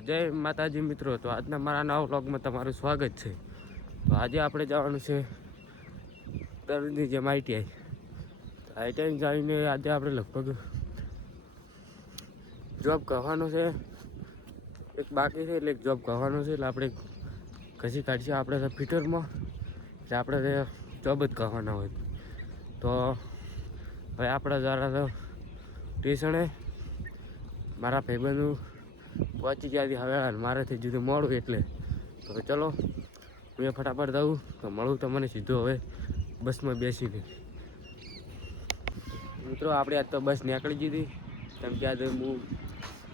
જય માતાજી મિત્રો, તો આજના મારા નવા વ્લોગમાં તમારું સ્વાગત છે. તો આજે આપણે જવાનું છે દરરોજની જેમ આઈટીઆઈ આઈટીઆઈ જઈને આજે આપણે લગભગ જોબ કહેવાનો છે. એક બાકી છે એટલે એક જોબ કહેવાનો છે એટલે આપણે ઘસી કાઢશે. આપણે ફિટરમાં, એટલે આપણે જોબ જ કહેવાના હોય. તો હવે આપણા દ્વારા તો ટ્યુશને મારા ભાઈબંધુ પહોંચી ગયા હતી હવે મારાથી જુદું મોડું એટલે. તો ચલો હું એ ફટાફટ દઉં તો મળું તમને સીધું હવે બસમાં બેસીને. મિત્રો, આપણે આજ તો બસ નીકળી દીધી કેમ કે આજે હું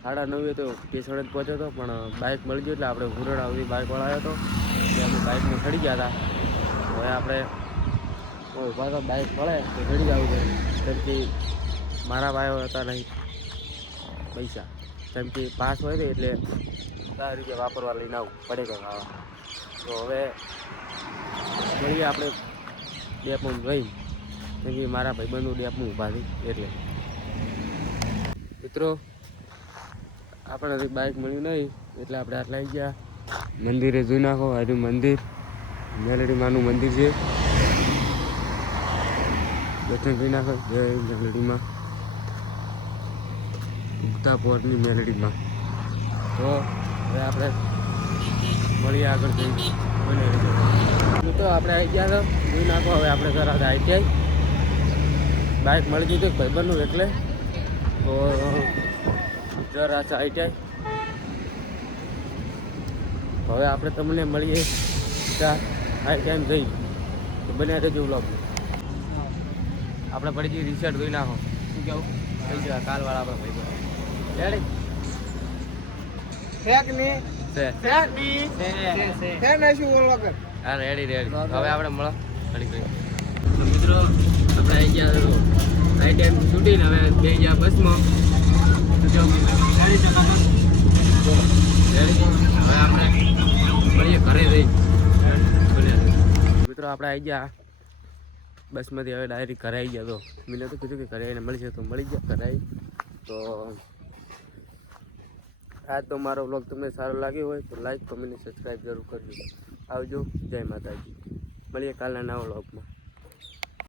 સાડા નવે તો સ્ટેશન જ પહોંચ્યો હતો, પણ બાઇક મળી ગયું એટલે આપણે હુરડા સુધી બાઇકવાળા આવ્યો હતો. એટલે અમે બાઇકમાં ચડી ગયા હતા. હવે આપણે ઊભા તો બાઇક મળે તો ચડી જવું છે. કેમ કે મારા ભાઈઓ હતા નહીં, પૈસા. કેમ કે પાસ હોય ને એટલે સારી રીતે વાપરવા લઈને આવું, પડે કે ખાવા. તો હવે જોઈએ આપણે ડેપમાં જોઈ કેમ કે મારા ભાઈબંધનું ડેપમાં ઊભા થઈ એટલે. મિત્રો આપણે હજી બાઇક મળ્યું નહીં, એટલે આપણે આટલા આવી ગયા. મંદિરે જોઈ નાખો હજુ મંદિર, મેલડી માનું મંદિર છે. દર્શન કરી નાખો. જય મેલડીમાં ઉગતા પોરની મેલડીમાં. તો હવે આપણે મળીએ આગળ જઈ મિત્રો આપણે આવી ગયા તો જોઈ નાખો, હવે આપણે ઘર આગળ આઈટીઆઈ. બાઇક મળી ગયું હતું ભાઈબંધનું એટલે. તો સર છે આઈટીઆઈ. હવે આપણે તમને મળીએ ત્યાં આઈટીઆઈ જઈ તો બને રહેજો બ્લોગ આપણે પડી જઈએ રિસર્ટ જોઈ નાખો. શું કેવું? થઈ ગયા કાલવાળા આપણે ભાઈ રેડી ફેકની છે ફેકની ફેક નાખ્યું ઓલ વગર હા રેડી રેડી હવે આપણે મળો. ઘડી કરી મિત્રો આપણે આવી ગયા આઈ ટાઈમ છૂટીને હવે બે ગયા બસમાં. જો રેડી છે રેડી હવે આપણે મળીએ ઘરે જઈ મિત્રો આપણે આવી ગયા. બસમાંથી હવે ડાયરેક્ટ ઘરે આવી ગયા તો મેં તો કીધું કે ઘરે આવીને મળશે તો મળી ગયા ઘરે આવી. તો આજ તો મારો બ્લોગ તમને સારો લાગ્યો હોય તો લાઈક કમેન્ટ સબસ્ક્રાઈબ જરૂર કરજો. આવજો. જય માતાજી. મળીએ કાલના નવા વ્લોગમાં